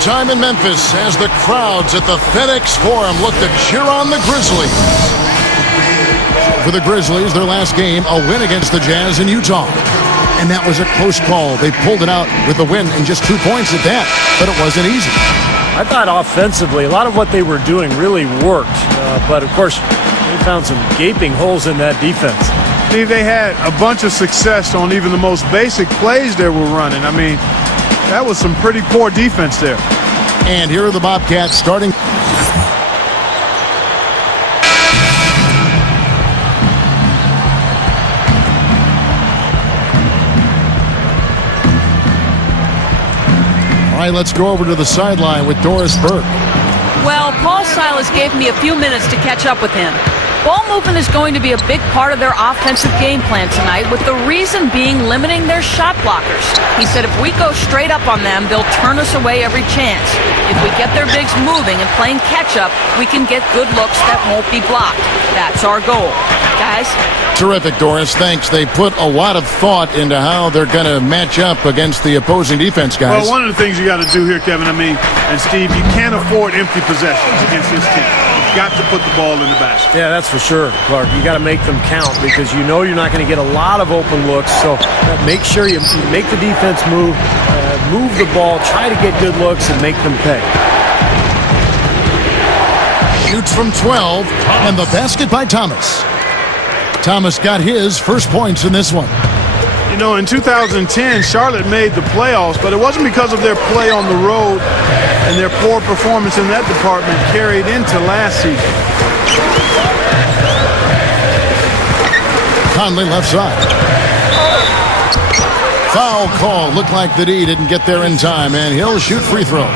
time in Memphis as the crowds at the FedEx Forum look to cheer on the Grizzlies. For the Grizzlies, their last game, a win against the Jazz in Utah. And that was a close call. They pulled it out with a win and just 2 points at that, but it wasn't easy. I thought offensively, a lot of what they were doing really worked. But, of course, they found some gaping holes in that defense. Steve, they had a bunch of success on even the most basic plays they were running. I mean, that was some pretty poor defense there. And here are the Bobcats starting. All right, let's go over to the sideline with Doris Burke. Well, Paul Silas gave me a few minutes to catch up with him. Ball movement is going to be a big part of their offensive game plan tonight, with the reason being limiting their shot blockers. He said if we go straight up on them, they'll turn us away every chance. If we get their bigs moving and playing catch-up, we can get good looks that won't be blocked. That's our goal. Guys? Terrific, Doris. Thanks. They put a lot of thought into how they're going to match up against the opposing defense, guys. Well, one of the things you got to do here, Kevin, and Steve, you can't afford empty possessions against this team. You've got to put the ball in the basket. Yeah, that's for sure, Clark. You got to make them count because you know you're not going to get a lot of open looks. So make sure you make the defense move the ball, try to get good looks, and make them pay. Shoots from 12, and the basket by Thomas. Thomas got his first points in this one. You know, in 2010, Charlotte made the playoffs, but it wasn't because of their play on the road and their poor performance in that department carried into last season. Conley left side. Foul call. Looked like the D didn't get there in time, and he'll shoot free throws.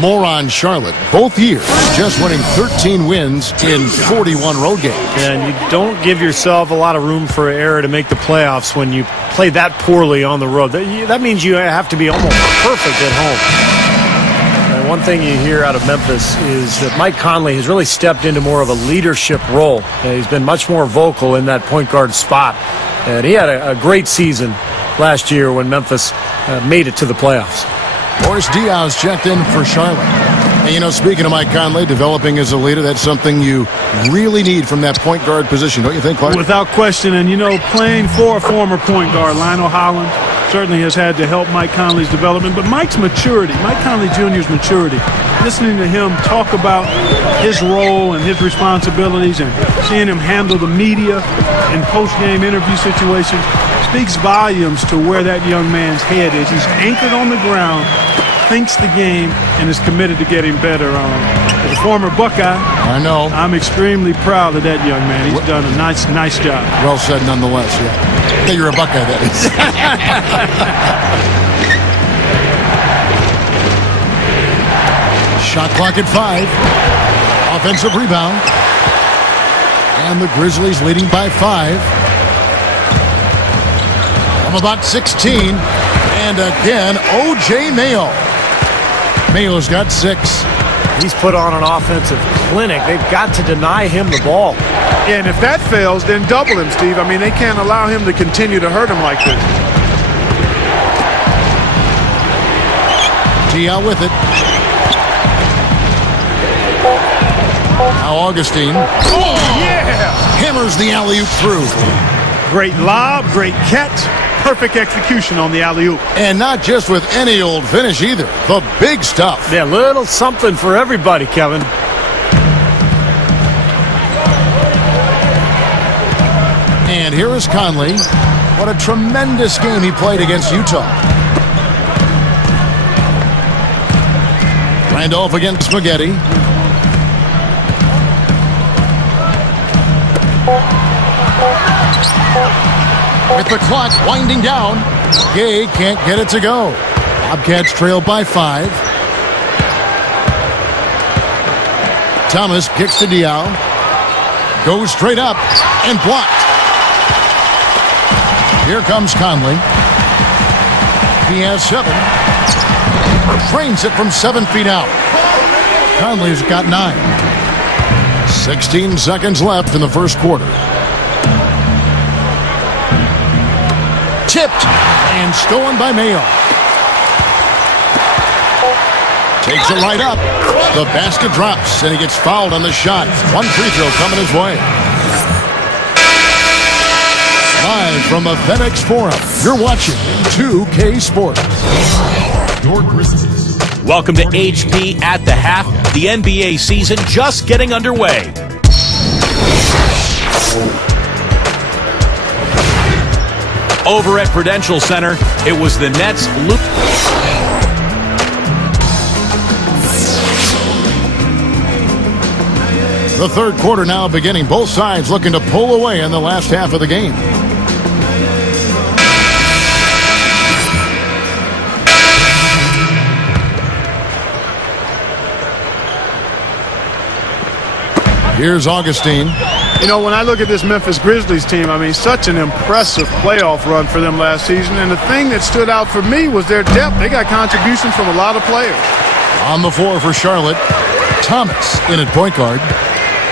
More on Charlotte. Both years just winning 13 wins in 41 road games. And you don't give yourself a lot of room for error to make the playoffs when you play that poorly on the road. That means you have to be almost perfect at home. And one thing you hear out of Memphis is that Mike Conley has really stepped into more of a leadership role. He's been much more vocal in that point guard spot. And he had a great season last year when Memphis made it to the playoffs. Boris Diaz checked in for Charlotte. And, you know, speaking of Mike Conley, developing as a leader, that's something you really need from that point guard position, don't you think, Clark? Without question. And, you know, playing for a former point guard, Lionel Holland, certainly has had to help Mike Conley's development. But Mike's maturity, Mike Conley Jr.'s maturity, listening to him talk about his role and his responsibilities and seeing him handle the media in post-game interview situations speaks volumes to where that young man's head is. He's anchored on the ground, thinks the game, and is committed to getting better. As a former Buckeye, I know. I'm extremely proud of that young man. He's done a nice job. Well said, nonetheless. Yeah, you're a Buckeye, that is. Shot clock at 5. Offensive rebound, and the Grizzlies leading by 5. From about 16, and again, O.J. Mayo. Mayo's got 6. He's put on an offensive clinic. They've got to deny him the ball. And if that fails, then double him, Steve. I mean, they can't allow him to continue to hurt him like this. Dia with it. Now Augustine. Oh, yeah! Hammers the alley-oop through. Great lob, great catch. Perfect execution on the alley-oop. And not just with any old finish either. The big stuff. Yeah, little something for everybody, Kevin. And here is Conley. What a tremendous game he played against Utah. Randolph against Spaghetti. With the clock winding down, Gay can't get it to go. Bobcats trail by 5. Thomas kicks to Diao. Goes straight up and blocked. Here comes Conley. He has 7. Trains it from 7 feet out. Conley's got 9. 16 seconds left in the first quarter. Tipped and stolen by Mayo. Takes it right up. The basket drops, and he gets fouled on the shot. One free throw coming his way. Live from the FedEx Forum, you're watching 2K Sports. Welcome to HP at the Half. The NBA season just getting underway. Over at Prudential Center, it was the Nets. The third quarter now beginning. Both sides looking to pull away in the last half of the game. Here's Augustine. You know, when I look at this Memphis Grizzlies team, I mean, such an impressive playoff run for them last season. And the thing that stood out for me was their depth. They got contributions from a lot of players. On the floor for Charlotte, Thomas in at point guard.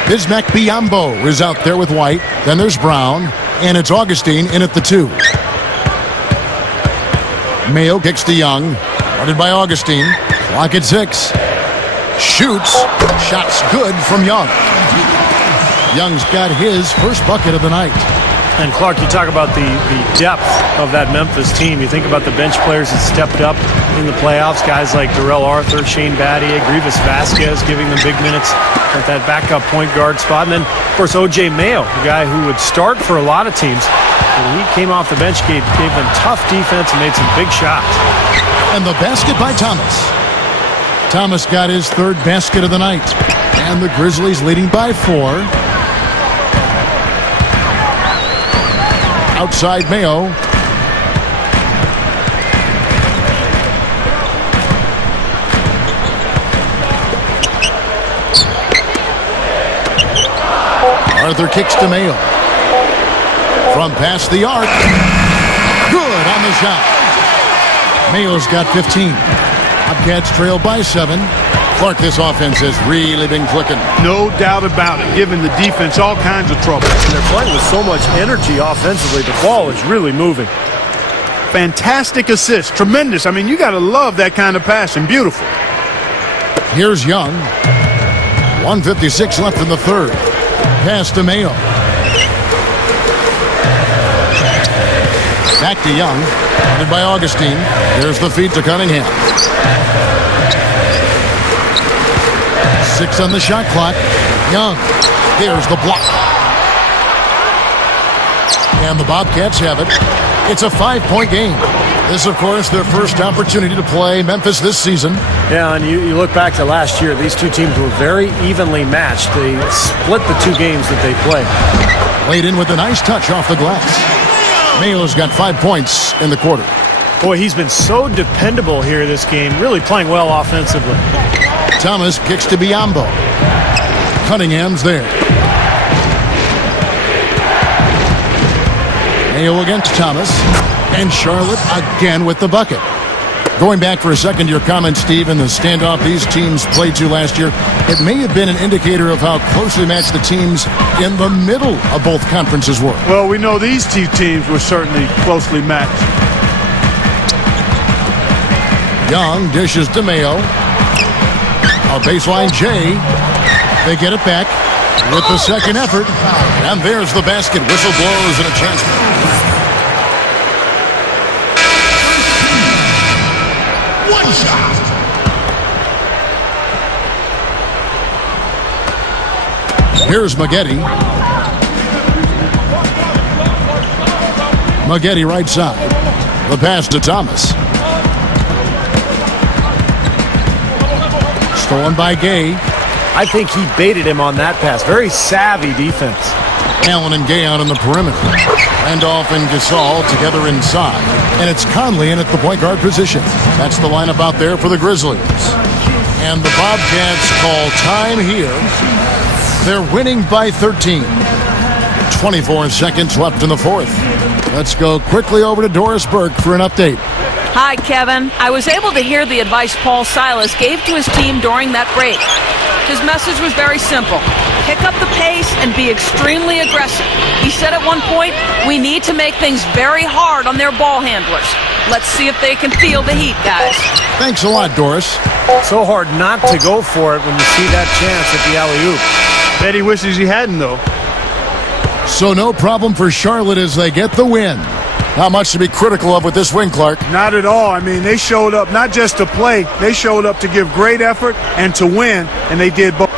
Bismack Biyombo is out there with White. Then there's Brown. And it's Augustine in at the 2. Mayo kicks to Young. Guarded by Augustine. Clock at 6. Shoots. Shots good from Young. Young's got his first bucket of the night. And Clark, you talk about the depth of that Memphis team. You think about the bench players that stepped up in the playoffs, guys like Darrell Arthur, Shane Battier, Grievous Vasquez, giving them big minutes at that backup point guard spot. And then, of course, O.J. Mayo, the guy who would start for a lot of teams. When he came off the bench, gave them tough defense and made some big shots. And the basket by Thomas. Thomas got his third basket of the night. And the Grizzlies leading by 4. Outside Mayo. Arthur kicks to Mayo. From past the arc. Good on the shot. Mayo's got 15. Bobcats trail by 7. Clark, this offense has really been clicking. No doubt about it, giving the defense all kinds of trouble. They're playing with so much energy offensively. The ball is really moving. Fantastic assist. Tremendous. I mean, you got to love that kind of passing. Beautiful. Here's Young. 1:56 left in the third. Pass to Mayo. Back to Young. Headed by Augustine. There's the feed to Cunningham. 6 on the shot clock. Young. There's the block. And the Bobcats have it. It's a 5-point game. This, of course, their first opportunity to play Memphis this season. Yeah, and you look back to last year, these two teams were very evenly matched. They split the 2 games that they played. Laid in with a nice touch off the glass. Mayo's got 5 points in the quarter. Boy, he's been so dependable here this game, really playing well offensively. Thomas kicks to Biyombo. Cunningham's there. Mayo against Thomas. And Charlotte again with the bucket. Going back for a second to your comment, Steve, in the standoff these teams played to last year, it may have been an indicator of how closely matched the teams in the middle of both conferences were. Well, we know these 2 teams were certainly closely matched. Young dishes to Mayo. A baseline J. They get it back with the second effort. And there's the basket. Whistle blows and a chance. One shot. Here's Maggette. Maggette right side. The pass to Thomas. Stolen by Gay. I think he baited him on that pass. Very savvy defense. Allen and Gay out on the perimeter. Randolph and Gasol together inside. And it's Conley in at the point guard position. That's the lineup out there for the Grizzlies. And the Bobcats call time here. They're winning by 13. 24 seconds left in the fourth. Let's go quickly over to Doris Burke for an update. Hi, Kevin. I was able to hear the advice Paul Silas gave to his team during that break. His message was very simple. Pick up the pace and be extremely aggressive. He said at one point, we need to make things very hard on their ball handlers. Let's see if they can feel the heat, guys. Thanks a lot, Doris. So hard not to go for it when you see that chance at the alley-oop. Bet he wishes he hadn't, though. So no problem for Charlotte as they get the win. Not much to be critical of with this win, Clark. Not at all. I mean, they showed up not just to play. They showed up to give great effort and to win, and they did both.